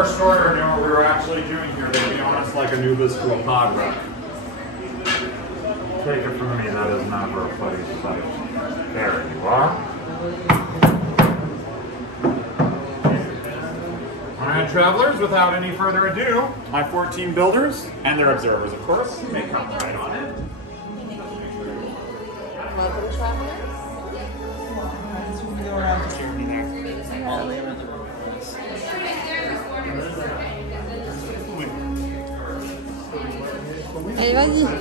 first order knew what we were actually doing here, they'd be on us like Anubis to a pod wreck. Take it from me, that is never a funny sight. There you are. Alright, travelers, without any further ado, my 14 builders, and their observers, of course, may come right on in. Welcome, travelers. We go around to Jeremy there. All the way around the room. Allez, vas-y.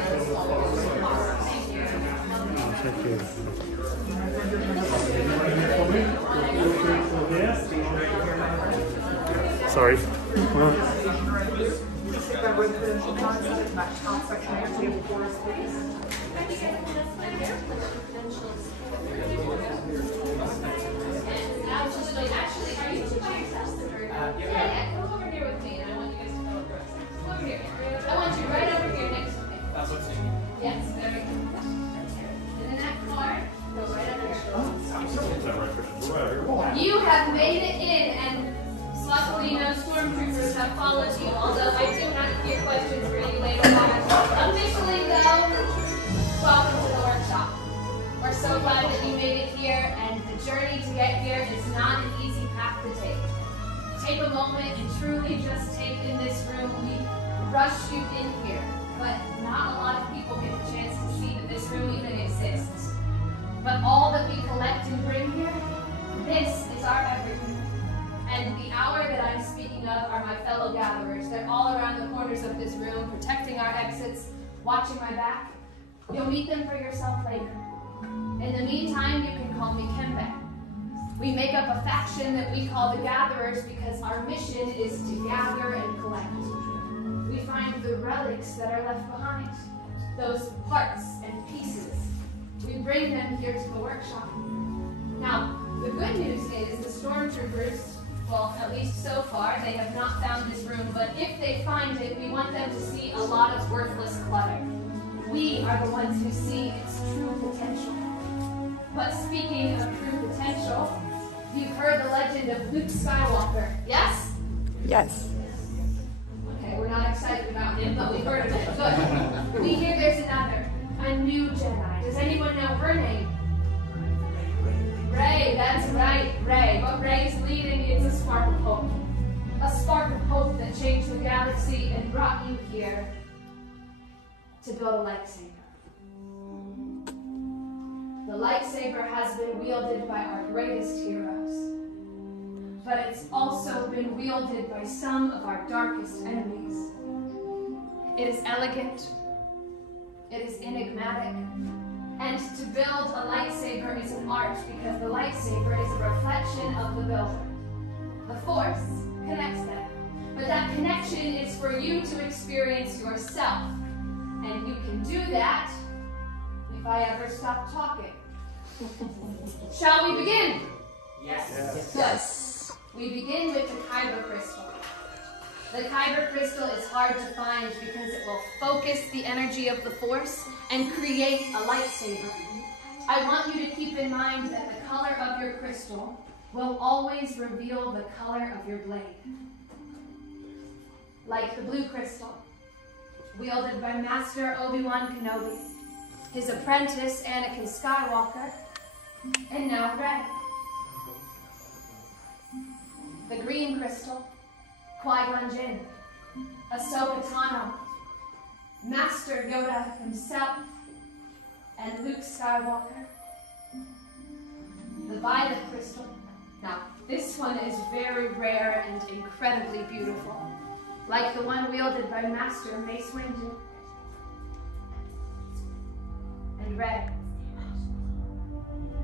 Sorry. Actually, are you two by yourselves? Yeah, come over here with me, and I want you guys to come over. Come over here. I want you right over here next to me. That's what's in. Yes, there we go. And in that car, go right under here. You have made it in, and luckily no stormtroopers have followed you, although I do have a few questions for you later on. Officially, though, welcome to the workshop. We're so glad that you made it here, and the journey to get here is not an easy path to take. Take a moment and truly just take in this room. We rushed you in here, but not a lot of people get the chance to see that this room even exists. But all that we collect and bring here, this is our everything. And the hour that I'm speaking of are my fellow gatherers. They're all around the corners of this room, protecting our exits, watching my back. You'll meet them for yourself later. In the meantime, you can call me Kembe. We make up a faction that we call the Gatherers because our mission is to gather and collect. We find the relics that are left behind, those parts and pieces. We bring them here to the workshop. Now, the good news is the stormtroopers, well, at least so far, they have not found this room, but if they find it, we want them to see a lot of worthless clutter. We are the ones who see its true potential. But speaking of true potential, you've heard the legend of Luke Skywalker, yes? Yes. Okay, we're not excited about him, but we've heard of it. Good. We hear there's another, a new Jedi. Does anyone know her name? Rey, that's right, Rey. What Rey's leading is a spark of hope. A spark of hope that changed the galaxy and brought you here to build a lightsaber. The lightsaber has been wielded by our greatest heroes, but it's also been wielded by some of our darkest enemies. It is elegant, it is enigmatic, and to build a lightsaber is an art because the lightsaber is a reflection of the builder. The Force connects them, but that connection is for you to experience yourself. And you can do that if I ever stop talking. Shall we begin? Yes. Yes. We begin with the Kyber crystal. The Kyber crystal is hard to find because it will focus the energy of the Force and create a lightsaber. I want you to keep in mind that the color of your crystal will always reveal the color of your blade. Like the blue crystal, wielded by Master Obi-Wan Kenobi, his apprentice Anakin Skywalker, and now Rey. The green crystal, Qui-Gon Jinn, Ahsoka Tano, Master Yoda himself, and Luke Skywalker. The violet crystal. Now, this one is very rare and incredibly beautiful, like the one wielded by Master Mace Windu. And red.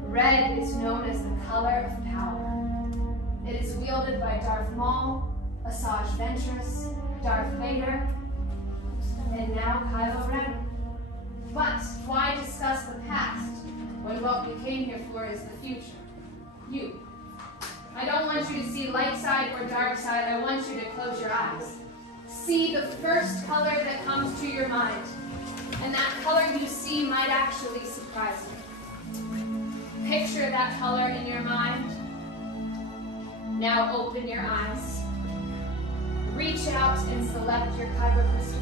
Red is known as the color of power. It is wielded by Darth Maul, Asajj Ventress, Darth Vader, and now Kylo Ren. But why discuss the past when what we came here for is the future? You. I don't want you to see light side or dark side. I want you to close your eyes. See the first color that comes to your mind. And that color you see might actually surprise you. Picture that color in your mind. Now open your eyes. reach out and select your kyber crystal.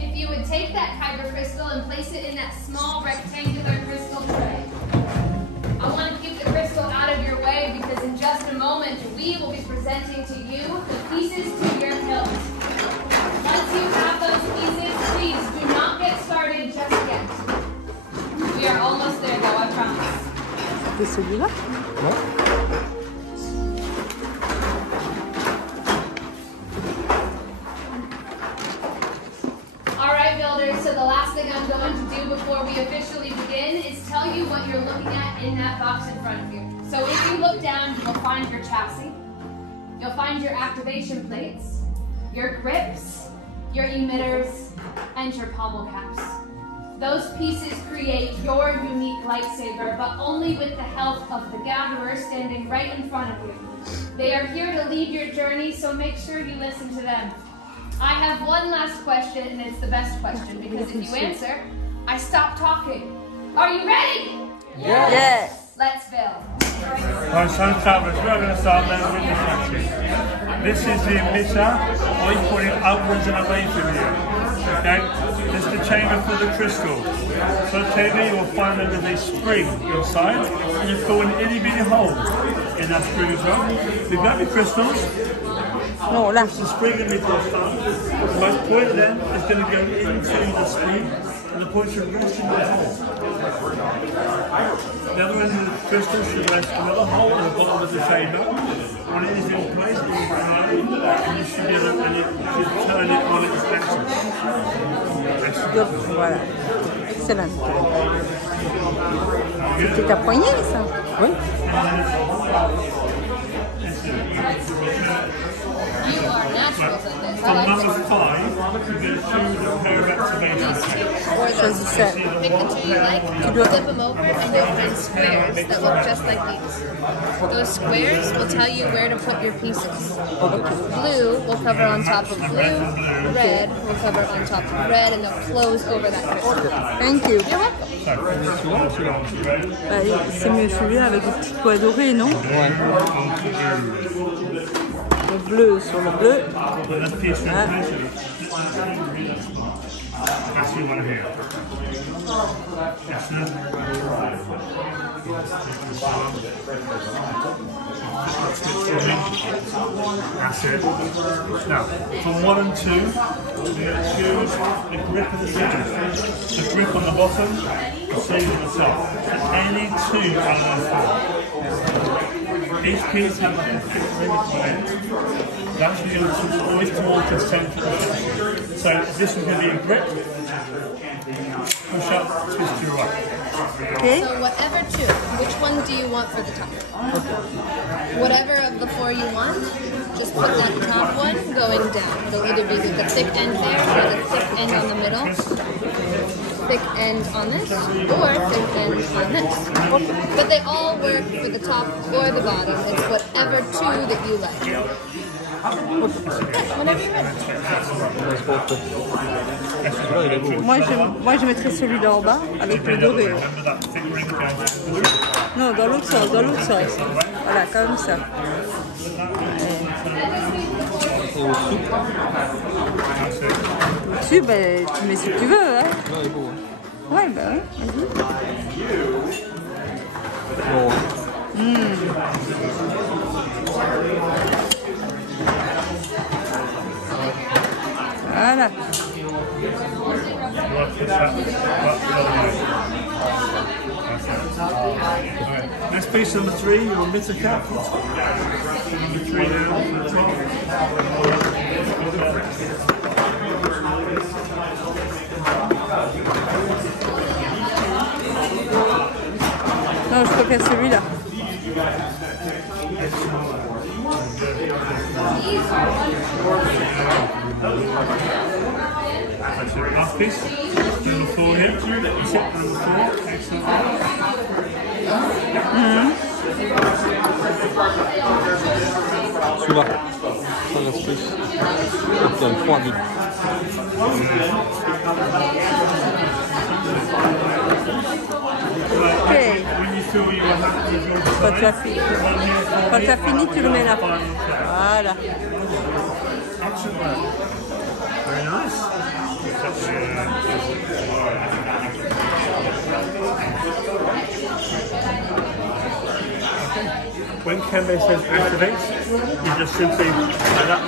If you would take that kyber crystal and place it in that small rectangular crystal tray. I want to keep the crystal out of your way because in just a moment we will be presenting to you the pieces to your hilt. Once you have those pieces, please do not get started just yet. We are almost there though, I promise. C'est celui-là? So the last thing I'm going to do before we officially begin is tell you what you're looking at in that box in front of you. So if you look down, you will find your chassis, you'll find your activation plates, your grips, your emitters, and your pommel caps. Those pieces create your unique lightsaber, but only with the help of the gatherer standing right in front of you. They are here to lead your journey, so make sure you listen to them. I have one last question, and it's the best question, because if you answer, I stop talking. Are you ready? Yes. Let's build. Right, so travelers, we're going to start then with the chassis. This is the emitter, or you put it upwards and away from you. Okay? This is the chamber for the crystal. So the chamber, you will find that there's a spring inside, and you fill an itty bitty hole in that spring as well. We've got the crystals. Non, là. The spring in the middle. The most point then is going to go into the spring, and the point should rest in the hole. The other end of the crystal should rest another hole at the bottom of the chamber. When it is in place, it will flow, and you should be able to turn it on its axis. Donc, voilà. Excellent. C'était ta poignée, ça? Oui. You are naturals at this. I From like number this. 5, you get a pair of activation. Or those. Choisissez. Pick the two you like, flip them over, and you'll find squares that look just like these. Those squares will tell you where to put your pieces. Blue will cover on top of blue, red will cover on top of red, and they'll close over that crystal. Thank you. You're welcome. Bah, c'est mieux celui-là avec les petites pois dorées, non? Ouais. Le bleu sur le bleu. Ah. That's the one here. That's it. Now, from 1 and 2, we're going to choose the grip of the center. The grip on the bottom, the sleeve on the top. Any two out of those 4. Each piece has a different limit on it. That's going to always towards the center of the So this is going to be a grip. Push up, twist to your right. Okay. So whatever two, which one do you want for the top? Whatever of the 4 you want, just put that top one going down. It'll either be with the thick end there, or the thick end on the middle, thick end on this, or thick end on this. But they all work for the top or the bottom. It's whatever two that you like. Whenever you're ready. Moi, je mettrais celui d'en bas avec le doré. Non, dans l'autre sens, dans l'autre sens. Voilà, comme ça. Et au-dessus. Au-dessus, ben, tu mets ce que tu veux, hein. Là, il est beau. Ouais, ben oui, vas-y. Bon. Voilà. Next piece, number 3, your emitter cap. Number 3 now, from the top. Non, je préfère celui-là. That's it. Last piece. Do the floor here. That's it. Do the floor. Excellent. Celui-là. Ça reste plus. Et puis un 3 000. Ok. Quand tu as fini, tu le mets là. Voilà. Very nice. When Kembe says activate, you just simply like that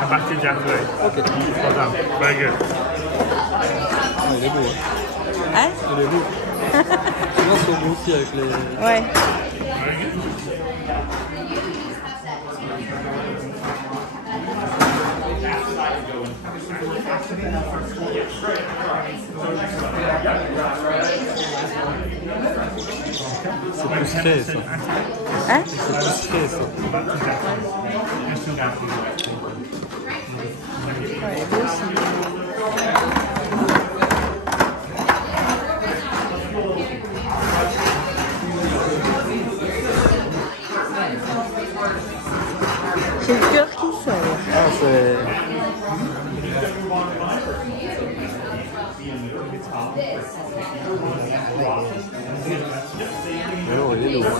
and back to activate. Ok. Well done. Very good. Ah, il est beau. Hein? Il est beau. Souvent, c'est beau aussi avec les. Ouais. Very good. C'est plus frais, ça. Hein? C'est plus frais, ça. Ouais, beau aussi. J'ai le cœur qui serre. Ah, c'est. Alors, il est lourd. Hein.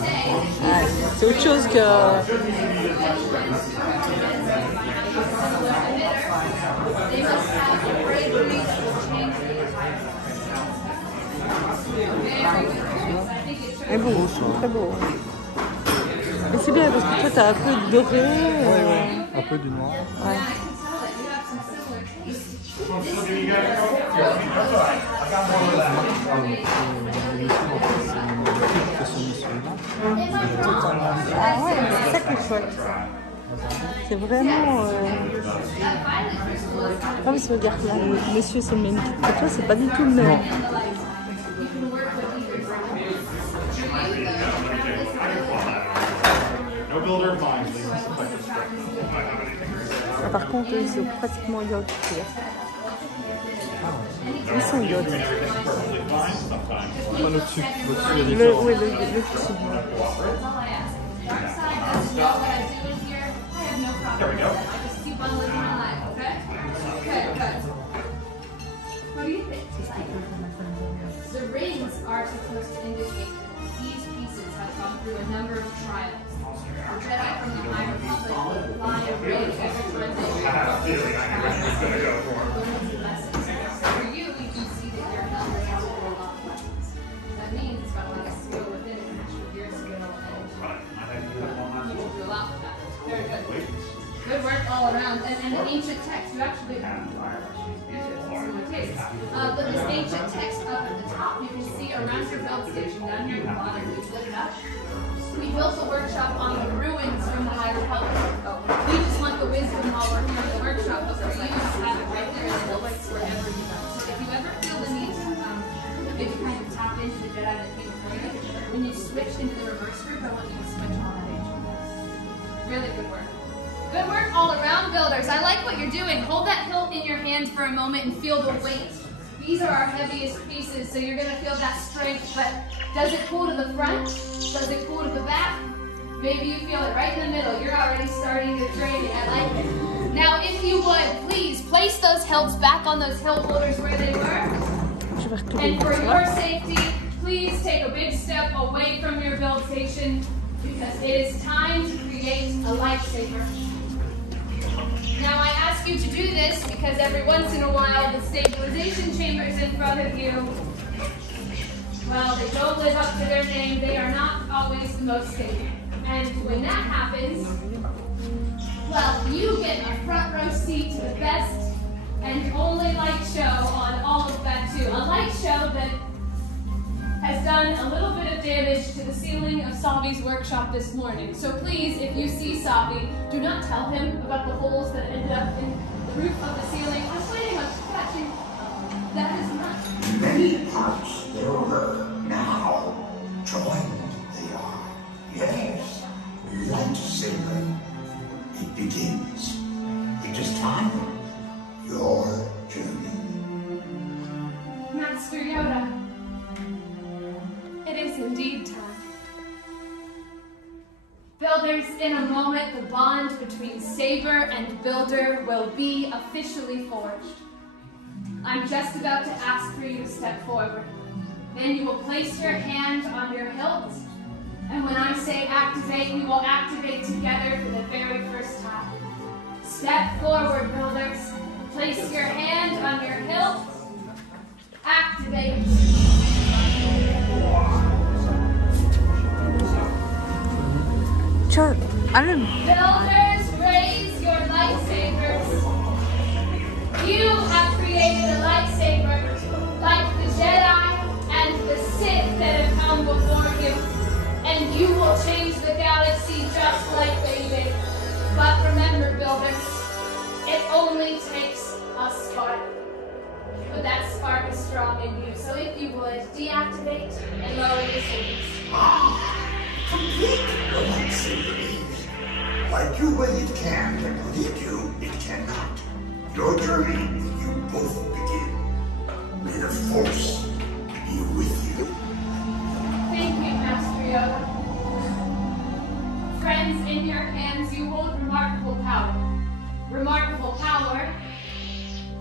Ouais, c'est autre chose que. C'est beau, très beau. Et c'est bien parce que toi t'as un peu de doré. Un peu du noir. Ouais. Ah ouais, c'est ça qui est chouette. C'est vraiment. Ah oui, regarde là, le monsieur c'est le même kit que toi, c'est pas du tout le même. Ah, par contre, ils sont pratiquement identiques. Ils sont identiques. Pas au-dessus. Au-dessus, il y a des Oui, le dessus. The rings are supposed to indicate that these pieces have gone through a number of trials. The Jedi from the High Republic will fly a ring every time they lessons. For you, we can see that your helmet has a lot of lessons. That means it's got a lot of skill within it, matched with your skill, and you will do a lot with that. Very good. Good work all around. And the ancient text, you actually look at this ancient text up at the top. You can see around your belt station down here at the bottom. We split it up. We built a workshop on the ruins from the High Republic. We just want the wisdom while we're here in the workshop, but for you to have it right there in the notes wherever you go. So if you ever feel the need to maybe kind of tap into the Jedi that came before you, when you switch into the reverse group, I want you to switch on that ancient text. Really good work. Good work all around, builders. I like what you're doing. Hold that hilt in your hand for a moment and feel the weight. These are our heaviest pieces, so you're going to feel that strength, but does it pull to the front? Does it pull to the back? Maybe you feel it right in the middle. You're already starting your training. I like it. Now, if you would, please place those hilts back on those hilt holders where they were. And for your safety, please take a big step away from your build station because it is time to create a lightsaber. Now I ask you to do this because every once in a while the stabilization chambers in front of you, well, they don't live up to their name. They are not always the most stable. And when that happens, well, you get a front row seat to the best and only light show on all of that too. A light show that has done a little bit of damage to the ceiling of Savi's workshop this morning. So please, if you see Savi, do not tell him about the holes that ended up in the roof of the ceiling. I'm planning on scratching. That is not. Many parts there were now joined they are. Yes, lightsaber. It begins. It is time. Your journey. Master Yoda. It is indeed time. Builders, in a moment, the bond between Saber and Builder will be officially forged. I'm just about to ask for you to step forward. Then you will place your hand on your hilt, and when I say activate, we will activate together for the very first time. Step forward, Builders. Place your hand on your hilt. Activate. Sure. Builders, raise your lightsabers. You have created a lightsaber like the Jedi and the Sith that have come before you. And you will change the galaxy just like they did. But remember, Builders, it only takes a spark. But that spark is strong in you. So if you would, deactivate and lower your sabers. Complete the lightsaber age. Like you way it can, but leave you, it cannot. Your journey, you both begin. May the Force be with you. Thank you, Master Yoda. Friends, in your hands you hold remarkable power. Remarkable power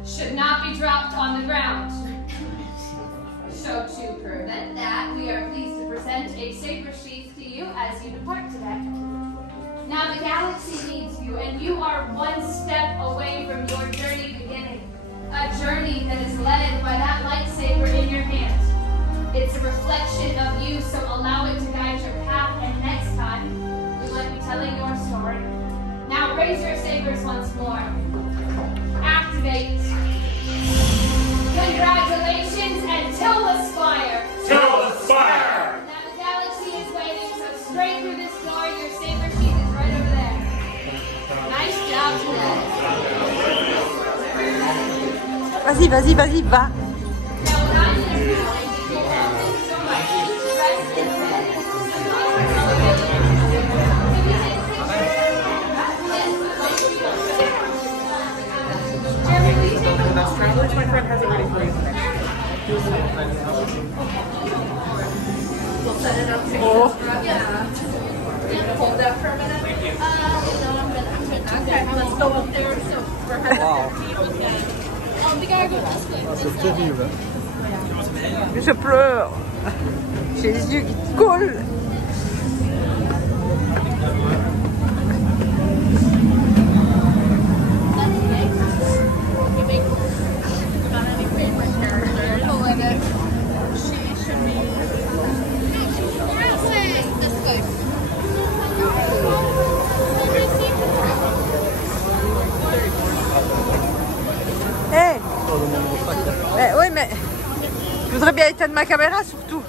should not be dropped on the ground. So to prevent that, we are pleased to present a saber sheath to you as you depart today. Now the galaxy needs you, and you are one step away from your journey beginning. A journey that is led by that lightsaber in your hand. It's a reflection of you, so allow it to guide your path, and next time, we will be telling your story. Now raise your sabers once more. Activate. Congratulations, and till the spire. Till the spire! Now the galaxy is waiting, so straight through this door, your saber sheath is right over there. Nice job today. Vas-y, vas-y, vas-y, va. Now what I'm going to do is you all think so much. Rest in bed. Jeremy, will you take a That's travel, which my friend has it ready for you. We'll set it up so yeah. Hold that for a minute. No, I'm good. Okay, let's go up there. So we're having we gotta go this way. Je pleure. J'ai les yeux qui coulent. Oui, mais je voudrais bien éteindre ma caméra surtout.